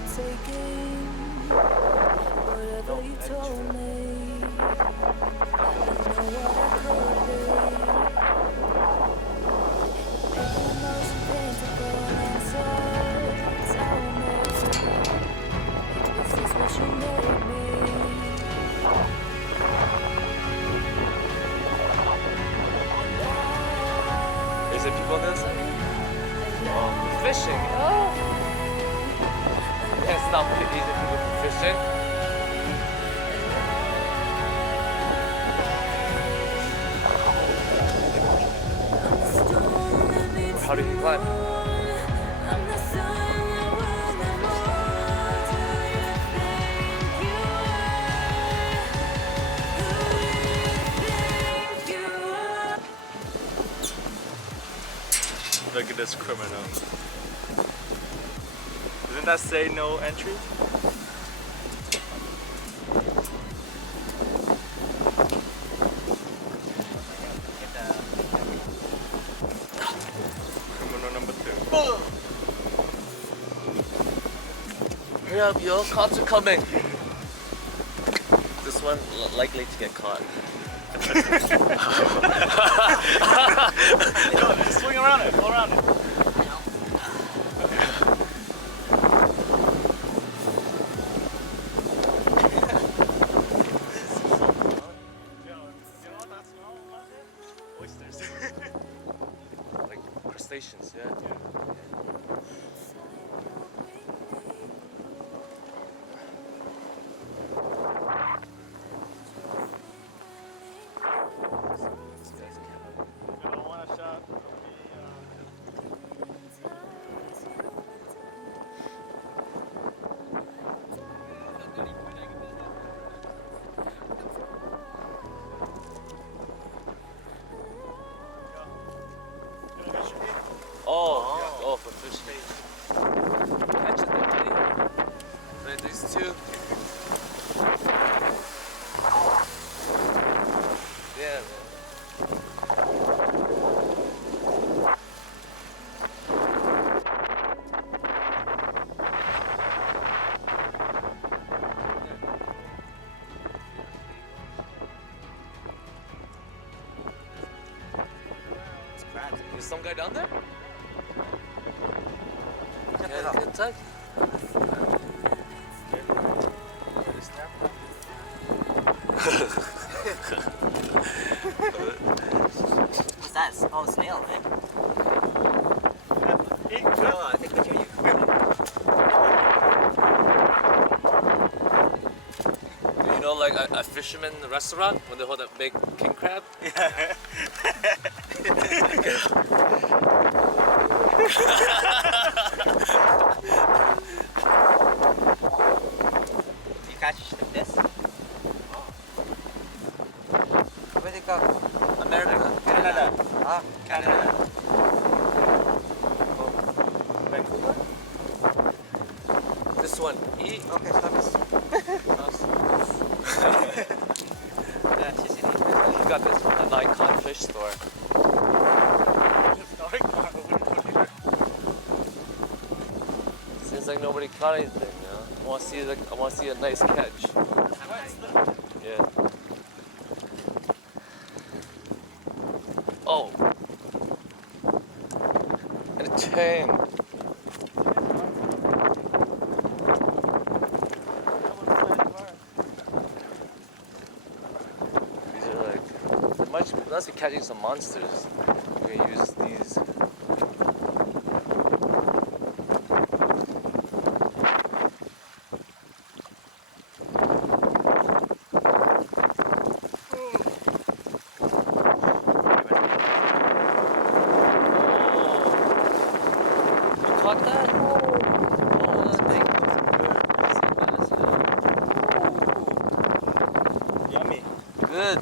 for taking. Whatever you told me, I know what I could be. Making emotion paintable and so tell me, is this what you made me? Is it people on this? Oh, fishing. Oh. Can't stop these people from fishing. How do you climb? Look at this criminal. Doesn't that say no entry? Criminal number 2. Hurry up, yo! Cops are coming. This one likely to get caught. No, just swing around it, go around it. Oysters. Like crustaceans, yeah? Oh, for fishing. Catch it, buddy. Right, these two. Yeah, man. Is some guy down there? Yeah, good tug. What's that? Oh, snail, right? Oh, I think picture you. You know, like a fisherman restaurant when they hold that big king crab? Yeah. You catch this? Where'd it go? America. Canada. Ah, Canada. Vancouver? This one. Eat. okay, stop this. Yeah, City. You got this from the Nikon fish store. Seems like nobody caught anything, you know? I want to see a nice catch. Yeah. Oh. And a tang. These are like, unless you're catching some monsters, we're gonna use these. Caught that? Oh, that's big. Yummy. Good.